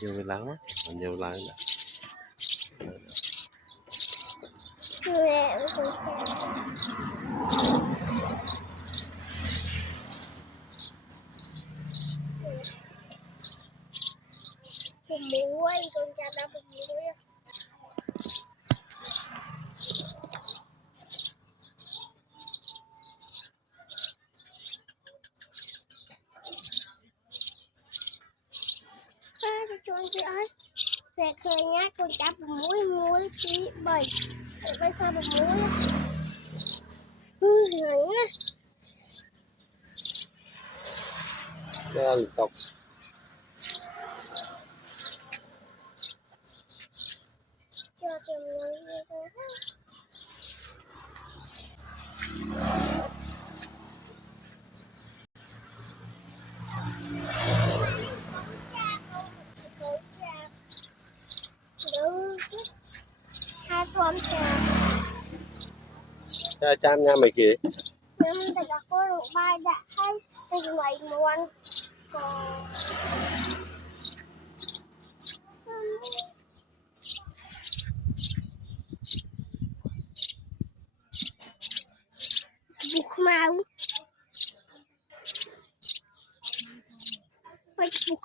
nhiều người lắm á, nhiều lắm đó. Muối con cha đã bụng muối cho chị ơi về khơi nhá con cha bụng muối muối tí bầy bây sao bụng muối rồi nhá Liên tục cho tìm muối như thế hai con cha chăm nha mày kìa. nhưng mà đã có được bài đã hay từ ngày muôn còn buộc máu phải buộc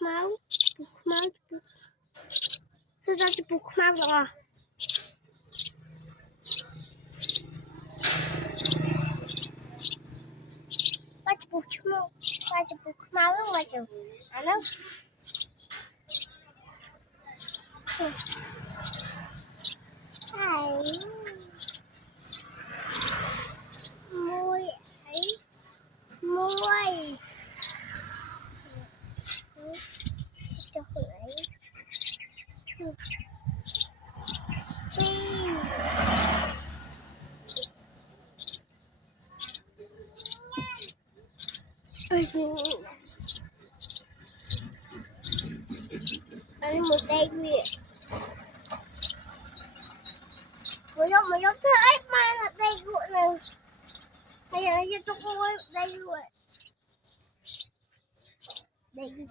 máu sao ra thì buộc máu rồi phải buộc máu luôn mà chừng à nó môi ấy môi cho hửi anh một tay việc một giống thế ấy mà là tay gội này bây giờ nó cho tôi đây gội đây cái